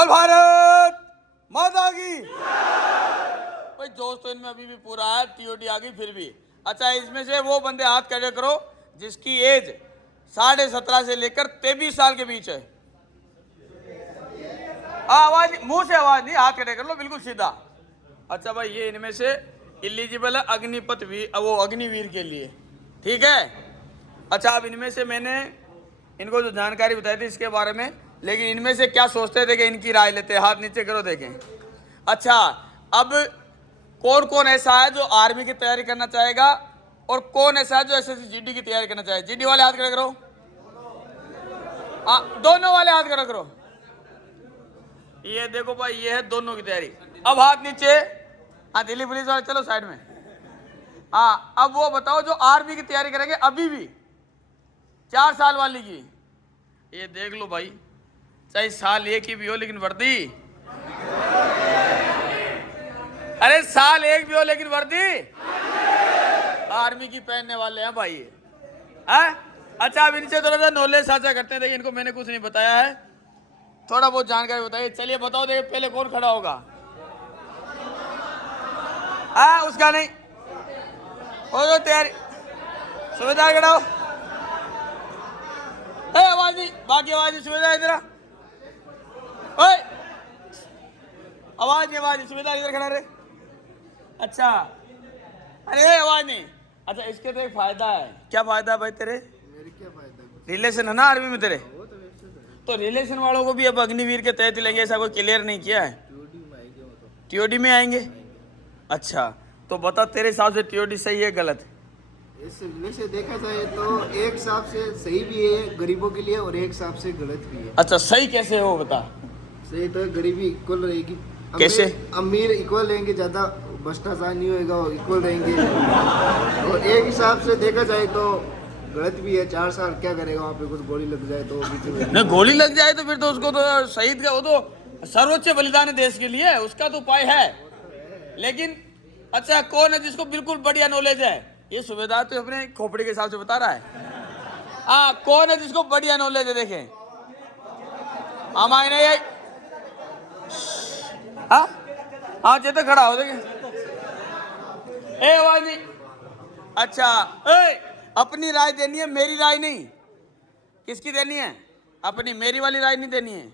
बोल भारत माता की। भाई जोश तो इनमें अभी भी पूरा है, टीओडी आ गई फिर भी। अच्छा, इसमें से वो बंदे हाथ खड़े करो जिसकी एज 17.5 से लेकर 23 साल के बीच है। आवाज, मुंह से आवाज नहीं, हाथ खड़े कर लो बिल्कुल सीधा। अच्छा भाई, ये इनमें से एलिजिबल है अग्निपथ वीर, वो अग्निवीर के लिए, ठीक है। अच्छा, अब इनमें से मैंने इनको जो जानकारी बताई थी इसके बारे में, लेकिन इनमें से क्या सोचते थे कि इनकी राय लेते हैं, हाथ नीचे करो देखें। अच्छा, अब कौन कौन ऐसा है जो आर्मी की तैयारी करना चाहेगा और कौन ऐसा है जो एसएससी जीडी की तैयारी करना चाहे? जीडी वाले हाथ खड़े करो, दोनों वाले हाथ खड़े करो। ये देखो भाई, ये है दोनों की तैयारी। अब हाथ नीचे, हाँ दिल्ली पुलिस वाले चलो साइड में। हाँ, अब वो बताओ जो आर्मी की तैयारी करेंगे अभी भी 4 साल वाली की। ये देख लो भाई, चाहे साल एक ही भी हो लेकिन वर्दी, अरे साल एक भी हो लेकिन वर्दी आर्मी की पहनने वाले हैं भाई है? अच्छा, अब इनसे थोड़ा सा नॉलेज साझा करते हैं। देखिए, इनको मैंने कुछ नहीं बताया है, थोड़ा बहुत जानकारी बताइए। चलिए बताओ, देखिए पहले कौन खड़ा होगा? उसका नहीं हो जो तैयारी, सुबेदार खड़ा हो। आवाज नहीं, बाकी आवाज नहीं, सुबेदार इधर आवाज नहीं, आवाज नहीं, सुबेदार इधर खड़ा रहे। अच्छा, अरे आवाज नहीं। अच्छा, इसके तो एक फायदा है। क्या फायदा है भाई तेरे? मेरी क्या फायदा? रिलेशन है ना आर्मी में तेरे, तो रिलेशन वालों को भी अब अग्निवीर के तहत लेंगे, ऐसा कोई क्लियर नहीं किया है? टीओडी में आएंगे। अच्छा, तो बता तेरे हिसाब से टीओडी सही है गलत? वैसे देखा जाए तो एक हिसाब से सही भी है गरीबों के लिए और एक हिसाब से गलत भी है। अच्छा, सही कैसे हो बता? सही तो गरीबी इक्वल रहेगी। कैसे? अमीर इक्वल रहेंगे, ज्यादा भ्रष्टाचार नहीं होएगा, इक्वल रहेंगे। और एक हिसाब से देखा जाए तो गलत भी है। 4 साल क्या करेगा वहाँ पे, कुछ गोली लग जाए तो नहीं, गोली लग जाए तो फिर तो उसको तो शहीद का, वो तो सर्वोच्च बलिदान है देश के लिए, उसका तो उपाय है। लेकिन अच्छा, कौन है जिसको बिल्कुल बढ़िया नॉलेज है? ये सूबेदार तो अपने खोपड़ी के हिसाब से बता रहा है। कौन है जिसको बढ़िया नॉलेज है? देखें, हमारे नहीं। हाँ चेतक खड़ा हो, देखें। आवाज नहीं। अच्छा, अपनी राय देनी है, मेरी राय नहीं। किसकी देनी है? अपनी, मेरी वाली राय नहीं देनी है,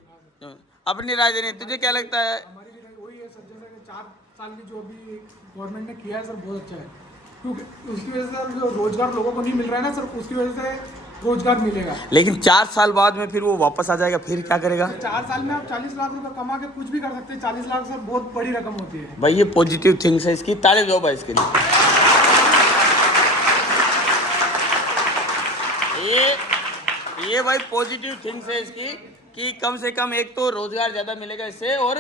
अपनी राय देनी है। तुझे क्या लगता है? हमारी भी राय वही है सर, जैसा कि 4 साल की जो भी गवर्नमेंट ने किया है सर, बहुत अच्छा है। क्योंकि उसकी वजह से जो रोजगार लोगों को नहीं मिल रहा है ना सर, उसकी वजह से रोजगार मिलेगा। लेकिन 4 साल बाद में फिर वो वापस आ जाएगा, फिर क्या करेगा? 4 साल में आप 40 लाख रुपए कमा के कुछ भी कर सकते हैं। 40 लाख सर बहुत बड़ी रकम होती है भाई। ये पॉजिटिव थिंग्स है, इसकी ताली दो भाई इसके लिए। ये भाई पॉजिटिव थिंग्स है इसकी, कि कम से कम एक तो रोजगार ज्यादा मिलेगा इससे, और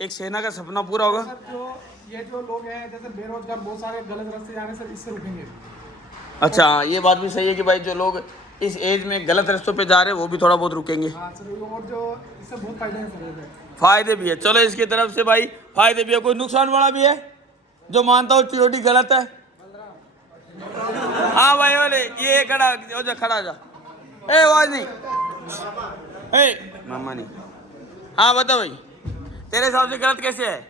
एक सेना का सपना पूरा होगा। सर, जो लोग हैं जैसे बेरोजगार, बहुत सारे गलत रास्ते जा रहे हैं सर, इससे रुकेंगे। अच्छा, ये बात भी सही है कि भाई जो लोग इस एज में गलत रास्तों पे जा रहे हैं वो भी थोड़ा बहुत रुकेंगे। हाँ सर, और जो इससे बहुत फायदे हैं सर। फायदे भी है, चलो इसकी तरफ से भाई फायदे भी है। कोई नुकसान वाला भी है जो मानता हो टीओडी गलत है? हाँ भाई, वाले ये खड़ा हो जा, खड़ा जा। आवाज नहीं, मामा नहीं। हाँ बता भाई, तेरे हिसाब से गलत कैसे है?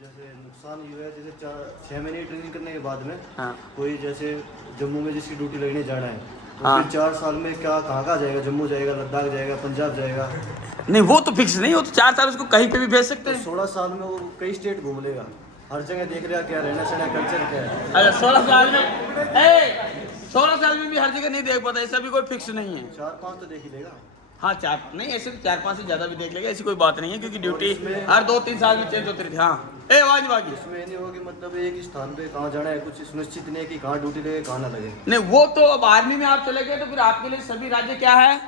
जैसे नुकसान ये है, जैसे 6 महीने की ट्रेनिंग करने के बाद में कोई जैसे जम्मू में जिसकी ड्यूटी लगने जाना है, तो फिर 4 साल में क्या कहाँ जाएगा? जम्मू जाएगा, लद्दाख जाएगा, पंजाब जाएगा? नहीं, वो तो फिक्स नहीं, वो तो 4 साल उसको कहीं पे भी भेज सकते हैं। 16 साल में वो कई स्टेट घूम लेगा, हर जगह देख रहा क्या रहना सहना, कल्चर क्या है। अच्छा, 16 साल में भी हर जगह नहीं देख पाता, ऐसा भी कोई फिक्स नहीं है। 4-5 तो देख ही लेगा। हाँ, 4 नहीं, ऐसे 4-5 से ज्यादा भी देख लेगा, ऐसी कोई बात नहीं है, क्योंकि ड्यूटी हर 2-3 साल में चेंज होती रहती है। हाँ, आवाज बाकी इसमें नहीं होगी, मतलब एक ही स्थान पे कहाँ जाना है कुछ सुनिश्चित नहीं है कि कहाँ ड्यूटी लगे कहाँ ना लगे। नहीं, वो तो अब आर्मी में आप चले गए तो फिर आपके लिए सभी राज्य क्या है?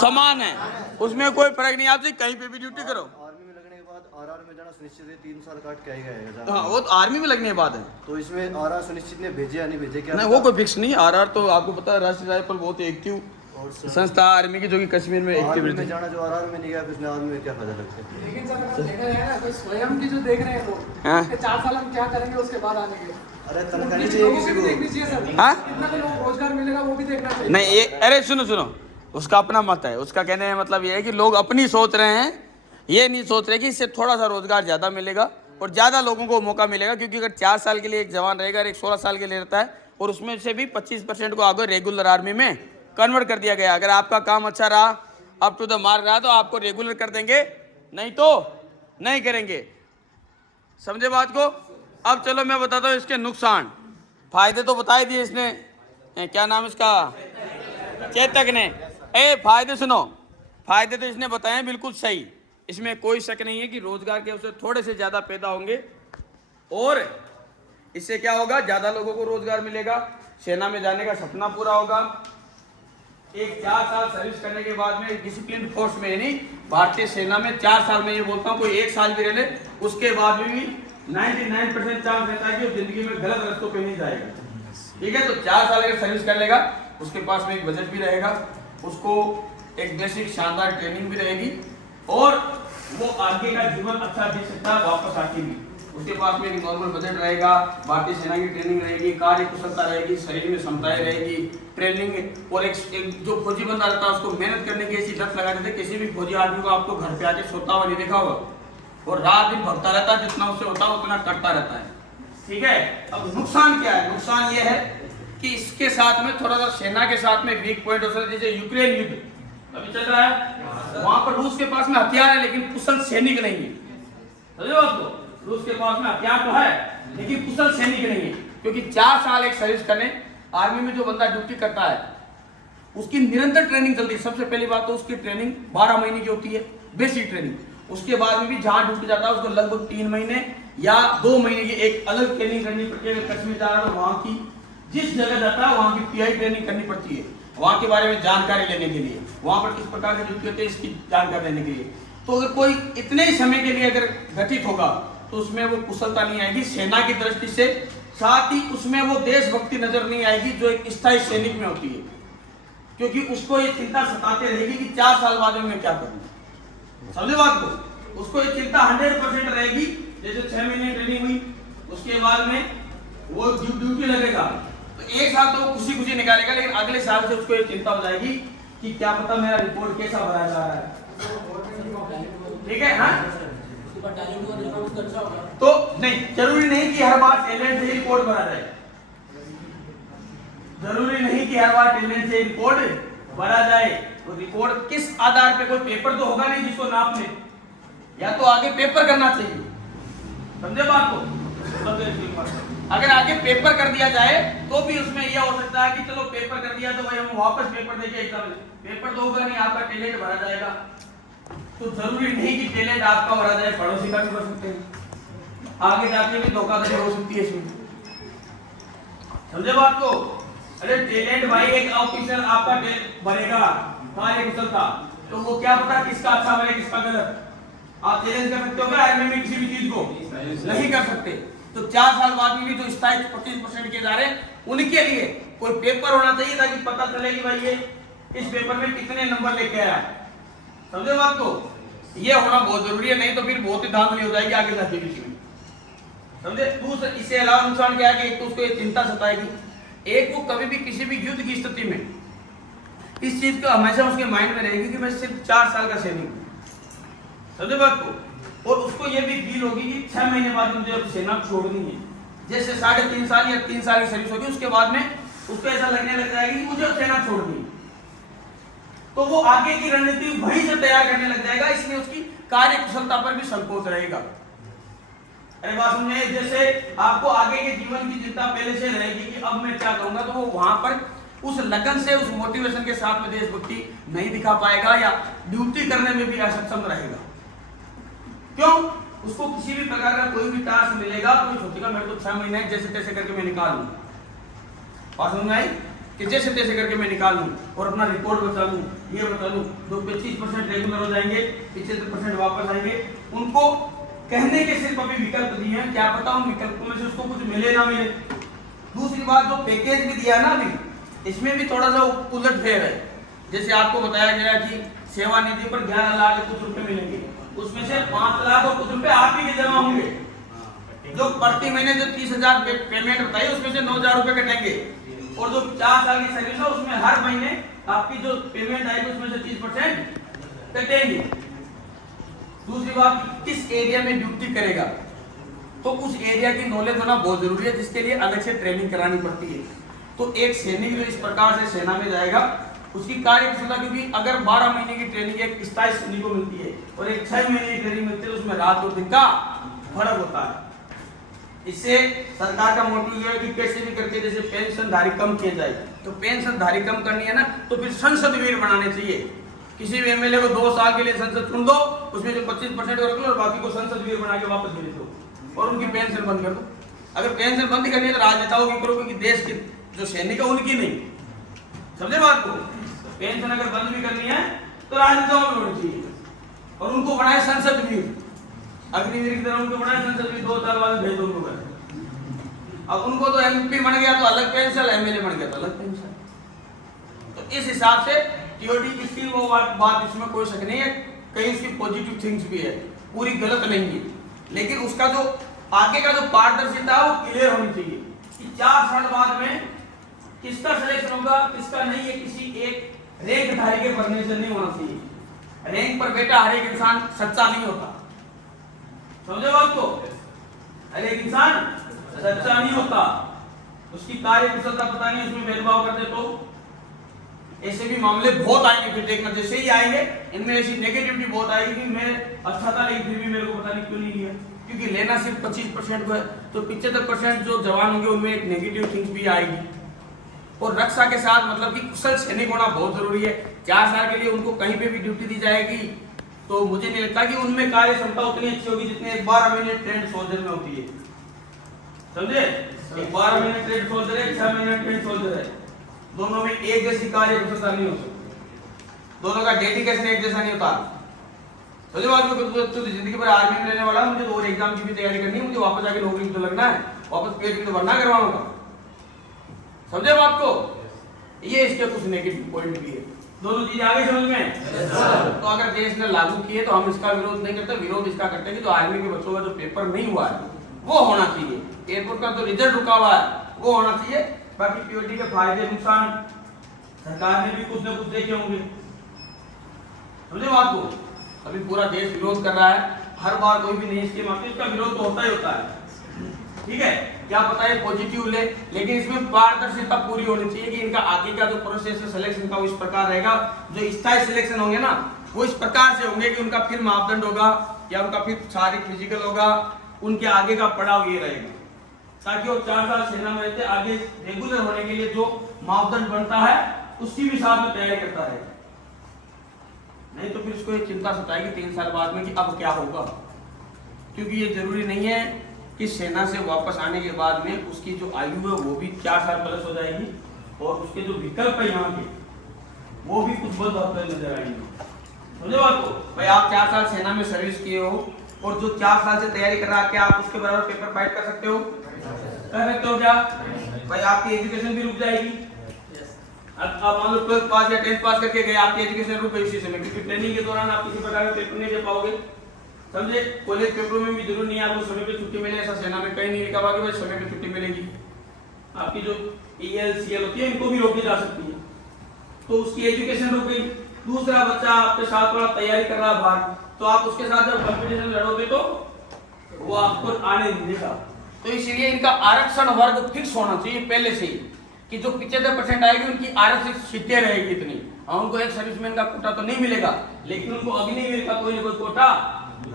समान है, उसमें कोई फर्क नहीं, आपसे कहीं पे भी ड्यूटी करो। आर्मी में लगने के बाद आरआर में जाना सुनिश्चित है, 3 साल काट के आएगा। हाँ, वो तो आर्मी में लगने के बाद है। तो इसमें आरआर सुनिश्चित ने भेजे या नहीं भेजे क्या? नहीं, वो कोई फिक्स नहीं। आरआर तो आपको पता है, राष्ट्रीय राइफल बहुत एक्टिव संस्था आर्मी की, जो कि कश्मीर में एक्टिव रहती है। जाना जो आरआर में नहीं गया, फिर आर्मी में क्या फायदा लगता है? लेकिन सर अगर देखा जाए ना, तो स्वयं की जो देख रहे हैं लोग, कि 4 साल हम क्या करेंगे उसके बाद आने के, अरे तनख्वाह नहीं लोगों की चाहिए भी देखनी चाहिए सर। हाँ? कितना तो लोग रोजगार मिलेगा वो भी देखना चाहिए। नहीं, ये अरे सुनो, उसका अपना मत है। उसका कहने का मतलब ये है कि लोग अपनी सोच रहे हैं, ये नहीं सोच रहे कि इससे थोड़ा सा रोजगार ज़्यादा मिलेगा और ज़्यादा लोगों को मौका मिलेगा, क्योंकि अगर 4 साल के लिए एक जवान रहेगा और एक 16 साल के लिए रहता है और उसमें से भी 25% को आगे रेगुलर आर्मी में कन्वर्ट कर दिया गया। अगर आपका काम अच्छा रहा, अप टू द मार्क रहा, तो आपको रेगुलर कर देंगे, नहीं तो नहीं करेंगे। समझे बात को? अब चलो मैं बताता हूँ इसके नुकसान। फायदे तो बता ही दिए इसने, क्या नाम इसका, चेतक ने। फायदे सुनो, फायदे तो इसने बताए हैं बिल्कुल सही, इसमें कोई शक नहीं है कि रोजगार के अवसर थोड़े से ज़्यादा पैदा होंगे और इससे क्या होगा, ज़्यादा लोगों को रोजगार मिलेगा, सेना में जाने का सपना पूरा होगा। एक 4 साल सर्विस करने के बाद में डिसिप्लिन फोर्स में, नहीं भारतीय सेना में 4 साल में, ये बोलता हूँ कोई 1 साल भी रह ले, उसके बाद में भी 99% चांस रहता है कि वो जिंदगी में गलत रास्तों पे नहीं जाएगा। ठीक है, तो 4 साल अगर सर्विस कर लेगा, उसके पास में एक बजट भी रहेगा, उसको एक बेसिक शानदार ट्रेनिंग भी रहेगी और वो आगे का जीवन अच्छा दे सकता है वापस आके भी। उसके पास में एक नॉर्मल बजट रहेगा, भारतीय सेना की ट्रेनिंग रहेगी, कार्य कुशलता रहेगी, शरीर में क्षमताएं रहेगी, ट्रेनिंग और एक जो फौजी बंदा रहता है उसको मेहनत करने की ऐसी लत लगा देते, किसी भी फौजी आदमी को आपको घर पे आके सोता हुआ नहीं देखा होगा, और रात दिन भगता रहता है, जितना उससे होता है उतना करता रहता है। ठीक है, अब नुकसान क्या है? नुकसान ये है कि इसके साथ में थोड़ा सा सेना के साथ में वीक पॉइंट हो सकता है, जैसे यूक्रेन युद्ध अभी चल रहा है, वहां पर रूस के पास में हथियार है लेकिन कुशल सैनिक नहीं है। समझे आपको? रूस के पास में हथियार तो है लेकिन कुशल सैनिक नहीं है, क्योंकि 4 साल एक सर्विस करने आर्मी में जो बंदा ड्यूटी करता है उसकी निरंतर ट्रेनिंग चलती है। सबसे पहली बात तो उसकी ट्रेनिंग 12 महीने की होती है, बेसिक ट्रेनिंग। उसके बाद में भी जहां ड्यूटी जाता है उसको लगभग 3 महीने या 2 महीने की एक अलग ट्रेनिंग करनी पड़ती है। अगर कश्मीर जा रहा है तो वहां की जिस जगह जाता है वहां की पीआई ट्रेनिंग करनी पड़ती है, वहां के बारे में जानकारी लेने के लिए, वहां पर किस प्रकार की ड्यूटी होती है इसकी जानकारी लेने के लिए। तो अगर कोई इतने ही समय के लिए अगर गठित होगा तो उसमें वो कुशलता नहीं आएगी सेना की दृष्टि से, साथ ही उसमें वो देशभक्ति नजर नहीं आएगी जो एक स्थायी सैनिक में होती है, क्योंकि उसको ये चिंता सताते रहेगी कि 4 साल बाद में मैं क्या करूंगा। समझे बात को? उसको ये चिंता 100% रहेगी। जैसे 6 महीने ट्रेनिंग हुई, उसके बाद में वो ड्यूटी लगेगा, तो 1 साल तो वो खुशी खुशी निकालेगा, लेकिन अगले साल से उसको ये चिंता हो जाएगी कि क्या पता मेरा रिपोर्ट कैसा भरा जा रहा है। ठीक है, हाँ? तो नहीं, जरूरी नहीं कि हर बार टैलेंट से रिपोर्ट भरा जाए, जरूरी नहीं कि हर बार टैलेंट से रिपोर्ट भरा जाए। तो रिपोर्ट किस आधार पे? कोई पेपर तो होगा नहीं जिसको नाप ले, या तो आगे पेपर करना चाहिए। समझे बात को? अगर आगे पेपर कर दिया जाए तो भी उसमें यह हो सकता है कि चलो पेपर कर दिया तो भाई हम वापस पेपर देके एग्जाम ले, पेपर तो होगा नहीं, आपका टैलेंट भरा जाएगा। तो जरूरी नहीं कि टैलेंट आपका भरा जाए, पड़ोसी का भी भर सकते हैं, आगे जाके भी धोखाधड़ी हो सकती है इसमें। समझे बात को? अरे टैलेंट भाई एक ऑफिसर आपका भरेगा कार्य कुशलता, तो वो क्या पता किसका अच्छा भरे किसका गलत। आप चैलेंज कर सकते हो क्या आर्मी में किसी भी चीज को? नहीं कर सकते। तो 4 साल बाद में भी जो स्थायी 25% के जा रहे हैं उनके लिए कोई पेपर होना चाहिए ताकि पता चले कि भाई ये इस पेपर में कितने नंबर लेके आया। समझे बात को? ये होना बहुत जरूरी है, नहीं तो फिर बहुत ही धांधली हो जाएगी आगे जाके बीच में। समझे? दूसरा इससे अलावा नुकसान क्या है कि एक तो उसको ये चिंता सताएगी, एक वो कभी भी किसी भी युद्ध की स्थिति में इस चीज को हमेशा उसके माइंड में रहेगी कि मैं सिर्फ 4 साल का सैनिक हूं। समझे बात को? और उसको ये भी फील होगी कि 6 महीने बाद मुझे अब सेना छोड़नी है। जैसे 3.5 साल या 3 साल की सर्विस होगी, उसके बाद में उसको ऐसा लगने लग जाएगी कि मुझे सेना छोड़नी है, तो वो आगे की रणनीति वहीं से तैयार करने लग जाएगा। इसलिए उसकी कार्य कुशलता पर भी संकोच रहेगा। अरे बात समझे? जैसे आपको आगे के जीवन की चिंता पहले से रहेगी कि अब मैं क्या करूंगा, तो वो वहां पर उस लगन से, उस मोटिवेशन के साथ में देशभक्ति नहीं दिखा पाएगा या ड्यूटी करने में भी असक्षम रहेगा। क्यों? उसको किसी भी प्रकार का कोई भी टास्क मिलेगा तो सोचेगा मेरे को 6 महीने जैसे तैसे करके मैं निकाल लूं। बात समझ आई? कि जैसे तैसे करके मैं निकाल लूं और अपना रिकॉर्ड बचा लूं, ये बचा लूं। तो 25% रेगुलर हो जाएंगे, 75% वापस आएंगे। उनको कहने के सिर्फ अभी विकल्प दिए हैं, क्या पता उन विकल्पों में से उसको कुछ मिले ना मिले। दूसरी बात, जो पैकेज भी दिया ना अभी, इसमें भी थोड़ा सा उलट फेर है। जैसे आपको बताया गया कि सेवा निधि पर 11 लाख कुछ रुपए मिलेंगे, उसमें से 5 लाख और कुछ रुपए आप ही के जमा होंगे। जो प्रति महीने जो 30,000 पेमेंट बताई उसमें से 9,000 रुपए कटेंगे, और जो 4 साल की सर्विस है उसमें हर महीने आपकी जो पेमेंट आएगी उसमें से 30% कटेंगे। दूसरी बात, किस एरिया में ड्यूटी करेगा, तो उस एरिया की नॉलेज होना बहुत जरूरी है, जिसके लिए अलग से ट्रेनिंग करानी पड़ती है। तो एक सैनिक जो इस प्रकार से सेना में जाएगा, उसकी कार्यकुशलता, क्योंकि अगर 12 महीने की ट्रेनिंग एक स्थायी सैनिक को मिलती है और एक 6 महीने की ट्रेनिंग मिलती है, उसमें रात और दिन का फर्क होता है। इससे सरकार का मोटिव ये है कि कैसे भी करके जैसे पेंशनधारी कम किए जाए, तो पेंशनधारी कम करनी है ना, तो फिर संसद वीर बनाने चाहिए। किसी भी एमएलए को 2 साल के लिए संसद चुन दो, उसमें जो 25% रख लो और बाकी को संसद वीर बना के वापस भेज दो और उनकी पेंशन बंद कर दो। अगर पेंशन बंद करनी है तो राजनेताओं की करो, क्योंकि देश के जो सैनिक है उनकी नहीं, समझे बात को। पेंशन अगर बंद भी करनी है तो राजनेताओं में होनी चाहिए और उनको बनाए संसद वीर, अग्निवीर की तरह उनको बनाए संसद वीर, 2 साल बाद भेज दो उनको घर। अब उनको तो एमपी बन गया तो अलग पेंशन, एमएलए बन गया तो अलग पेंशन। तो इस हिसाब से टीओडी की वो बात, इसमें कोई शक नहीं है, कई उसकी पॉजिटिव थिंग्स भी है, पूरी गलत नहीं है, लेकिन उसका जो आगे का जो पारदर्शिता है वो क्लियर होनी चाहिए कि 4 साल बाद में किसका सिलेक्शन होगा किसका नहीं है, किसी एक रैंकधारी के बनने से नहीं होना चाहिए। रैंक पर बेटा हर एक इंसान सच्चा नहीं होता, समझे बात को। हर एक इंसान सच्चा नहीं होता, उसकी कार्य कुशलता पता नहीं, उसमें भेदभाव करते तो ऐसे भी मामले बहुत आएंगे। फिर देखना जैसे ही आएंगे इनमें ऐसी नेगेटिविटी बहुत आएगी कि मैं अच्छा था लेकिन फिर भी मेरे को पता नहीं क्यों नहीं लिया, क्योंकि लेना सिर्फ 25% को है, तो 75% जो जवान होंगे उनमें एक नेगेटिव थिंग्स भी आएगी। और रक्षा के साथ मतलब कि कुशल सैनिक होना बहुत जरूरी है। 4 साल के लिए उनको कहीं पे भी ड्यूटी दी जाएगी तो मुझे नहीं लगता कि उनमें कार्य क्षमता उतनी अच्छी होगी जितनी एक 12 महीने ट्रेंड सोल्जर में होती है, समझे। एक 12 महीने ट्रेंड सोल्जर है, 6 महीने ट्रेंड सोल्जर है, दोनों में एक जैसी कार्य कुशलता नहीं हो सकती, दोनों का डेडिकेशन एक जैसा नहीं होता। समझे बात को। तो जिंदगी भर आर्मी में रहने वाला, मुझे तो और एग्जाम की भी तैयारी करनी है, मुझे वापस जाके नौकरी में तो लगना है, वापस पेट भी तो भरना करवाऊंगा, समझे बात को। ये इसके कुछ नेगेटिव पॉइंट भी है, दोनों चीजें आगे समझ में। तो अगर देश ने लागू किए तो हम इसका विरोध नहीं करते, विरोध इसका करते हैं कि जो आर्मी के बच्चों का जो पेपर नहीं हुआ है वो होना चाहिए, एयरपोर्ट का जो रिजल्ट रुका हुआ है वो होना चाहिए। बाकी पीओटी के फायदे नुकसान सरकार ने भी कुछ ना कुछ देखे होंगे, समझे बात को। अभी पूरा देश विरोध कर रहा है, हर बार कोई भी नई स्कीम आती है उसका विरोध तो होता ही होता है, ठीक है, क्या पता है पॉजिटिव ले, लेकिन इसमें पारदर्शिता पूरी होनी चाहिए कि इनका आगे का जो प्रोसेस है सिलेक्शन का वो इस प्रकार रहेगा। जो स्थायी सिलेक्शन होंगे ना वो इस प्रकार से होंगे कि उनका फिर मापदंड होगा या उनका फिर शारीरिक फिजिकल होगा, उनके आगे का पड़ाव ये रहेगा, ताकि वो 4 साल सेना में रहते आगे रेगुलर होने के लिए जो मापदंड बनता है उसकी भी साथ में तैयारी करता है। नहीं तो फिर उसको एक चिंता सताएगी 3 साल बाद में कि अब क्या होगा, क्योंकि ये जरूरी नहीं है कि सेना से वापस आने के बाद में उसकी जो आयु है वो भी 4 साल प्लस हो जाएगी और उसके जो विकल्प है यहाँ के वो भी कुछ बहुत होते नजर आएंगे, समझे बात को। भाई आप 4 साल सेना में सर्विस किए हो और जो 4 साल से तैयारी कर रहा है, क्या आप उसके बराबर पेपर फाइट कर सकते हो? कर सकते हो क्या? भाई आपकी एजुकेशन भी रुक जाएगी। अब आप मान लो 12th पास या 10th पास करके गए, आपकी एजुकेशन रुक गई उसी समय, क्योंकि ट्रेनिंग के दौरान आप किसी प्रकार का पेपर नहीं दे पाओगे, समझे। कॉलेज पेपरों में भी जरूर नहीं है आपको समय पे छुट्टी मिले, ऐसा सेना में कहीं नहीं लिखा हुआ कि भाई समय पे छुट्टी मिलेगी। आपकी जो EL CL होती है इनको भी रोकी जा सकती है, तो उसकी एजुकेशन रुक गई। दूसरा बच्चा आपके साथ थोड़ा तैयारी कर रहा बाहर, तो आप उसके साथ जब कंपटीशन लड़ोगे तो वो आपको आने नहीं देगा। तो इसलिए इनका आरक्षण वर्ग फिक्स होना चाहिए पहले से ही, कि जो 75% आएगी उनकी आरक्षित सीटें रहेगी इतनी। उनको एक सर्विसमैन का कोटा तो नहीं मिलेगा, लेकिन उनको अग्निवीर का कोई ना कोई कोटा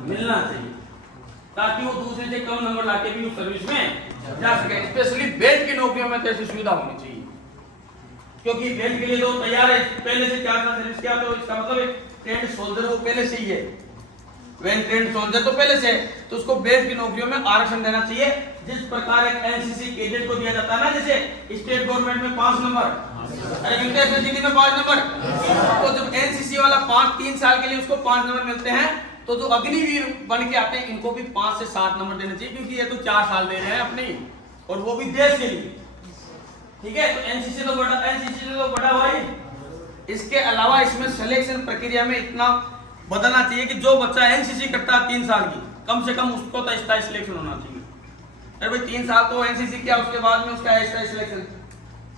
मिलना चाहिए, ताकि वो दूसरे से कम नंबर लाके भी उस सर्विस में जा सके। स्पेशली बेल्ट की नौकरियों में तो ऐसी सुविधा होनी चाहिए, क्योंकि बेल्ट के लिए जो तैयार है पहले से 4 साल सर्विस किया, तो इसका मतलब ट्रेंड सोल्जर वो पहले से ही है, वेल ट्रेंड सोल्जर तो पहले से, तो उसको बेल्ट की नौकरियों में आरक्षण देना चाहिए। जिस प्रकार एक एनसीसी कैडेट को दिया जाता है ना, जैसे स्टेट गवर्नमेंट में 5 नंबर, अरे मिलते हैं दिल्ली में 5 नंबर, तो जब एनसीसी वाला 3 साल के लिए उसको 5 नंबर मिलते हैं, तो जो अग्निवीर बन के आते हैं इनको भी 5 से 7 नंबर देने चाहिए, क्योंकि ये तो 4 साल दे रहे हैं अपनी, और वो भी देश के लिए, ठीक है। तो एनसीसी तो बड़ा भाई। इसके अलावा इसमें सिलेक्शन प्रक्रिया में इतना बदलना चाहिए कि जो बच्चा एनसीसी करता है 3 साल की, कम से कम उसको तो स्थायी सिलेक्शन होना चाहिए। अरे भाई 3 साल तो एनसीसी किया, उसके बाद में उसका स्थायी सिलेक्शन,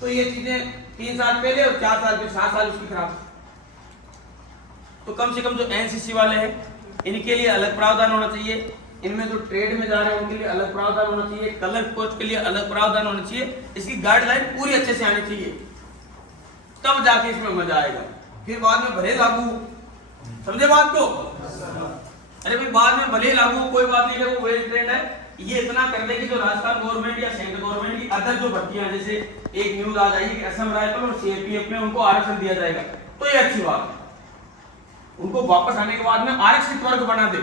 तो ये चीजें 3 साल पहले और 4 साल फिर 7 साल उसकी खराब। तो कम से कम जो एनसीसी वाले हैं इनके लिए अलग प्रावधान होना चाहिए, इनमें जो ट्रेड में जा रहे हैं उनके लिए अलग प्रावधान होना चाहिए, कलर कोड के लिए अलग प्रावधान होना चाहिए। इसकी गाइडलाइन पूरी अच्छे से आनी चाहिए, तब जाके इसमें मजा आएगा। फिर बाद में भले लागू, समझे बात को? अरे भाई बाद में भले लागू कोई बात नहीं, वो वेल ट्रेंड है। ये इतना कर ले कि जो राजस्थान गवर्नमेंट या सेंट्रल गवर्नमेंट की अदर जो भर्तियां, जैसे एक न्यूज आ जाएगी कि असम राइफल और सीआरपीएफ में उनको आरक्षण दिया जाएगा, तो ये अच्छी बात है। उनको वापस आने के बाद में आरक्षित वर्ग बना दे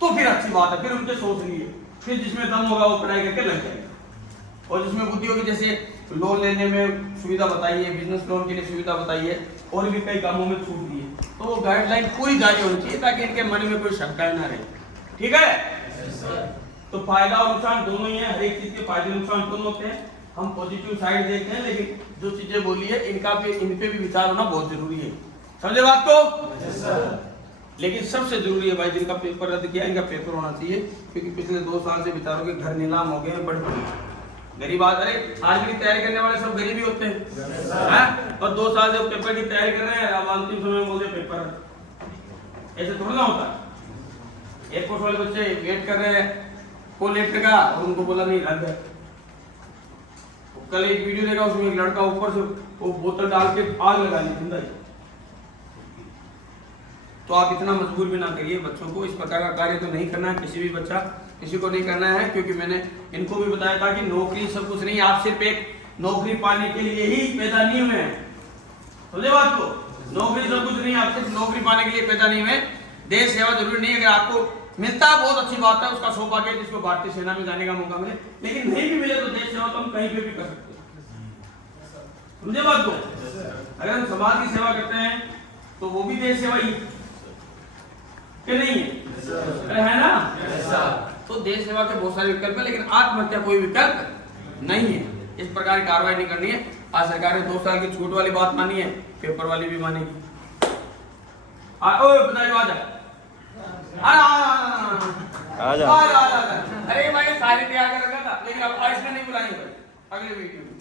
तो फिर अच्छी बात है, फिर उनके सोच लिए, फिर जिसमें दम होगा वो पढ़ाई करके लग जाएगा। और जिसमें बुद्धि होगी, जैसे लोन लेने में सुविधा बताइए, बिजनेस लोन के लिए सुविधा बताइए, और भी कई कामों में छूट दी है, तो वो गाइडलाइन पूरी जारी होनी चाहिए ताकि इनके मन में कोई शंका ना रहे। ठीक है? तो फायदा और नुकसान दोनों ही है, हर एक चीज के फायदे नुकसान दोनों होते हैं। हम पॉजिटिव साइड देखते हैं, लेकिन जो चीजें बोली है इनका भी, इन पे भी विचार होना बहुत जरूरी है। समझे बात को? लेकिन सबसे जरूरी है भाई, जिनका पेपर रद्द किया इनका पेपर होना चाहिए, क्योंकि पिछले 2 साल से बेचारों के घर नीलाम हो गए, बड़े गरीब आदमी। अरे आर्मी की तैयारी करने वाले सब गरीब ही होते हैं, और 2 साल से पेपर की तैयारी कर रहे हैं, अब अंतिम समय में बोलते पेपर, ऐसे थोड़ा ना होता। एयरपोर्ट वाले बच्चे वेट कर रहे हैं कोलेक्टर का, और उनको बोला नहीं रद्द है। कल एक वीडियो देखा, उसमें एक लड़का ऊपर से वो बोतल डाल के आग लगा ली जिंदा ही। तो आप इतना मजबूर भी ना करिए बच्चों को, इस प्रकार का कार्य तो नहीं करना है, किसी को नहीं करना है, क्योंकि मैंने इनको भी बताया था कि नौकरी सब कुछ नहीं, आप सिर्फ एक नौकरी पाने के लिए ही पैदा नहीं हुए हैं। समझे बात को? नौकरी सब कुछ नहीं, आप सिर्फ नौकरी पाने के लिए पैदा नहीं हुए। देश सेवा जरूरी नहीं है, अगर आपको मिलता है बहुत अच्छी बात है, उसका सौभाग्य है जिसको भारतीय सेना में जाने का मौका मिले, लेकिन नहीं भी मिले तो देश सेवा तो हम कहीं पे भी कर सकते हैं। समझे बात को? अगर हम समाज की सेवा करते हैं तो वो भी देश सेवा ही कि नहीं है? अरे है ना? तो देश सेवा के बहुत सारे विकल्प है, लेकिन आत्महत्या कोई विकल्प नहीं है। इस प्रकार की कार्रवाई नहीं करनी है। आज सरकार ने 2 साल की छूट वाली बात मानी है, पेपर वाली भी मानेगी। आजा। अरे भाई सारी तैयार कर रखा था, लेकिन अब इसमें नहीं बुलाएंगे अगले वीडियो में।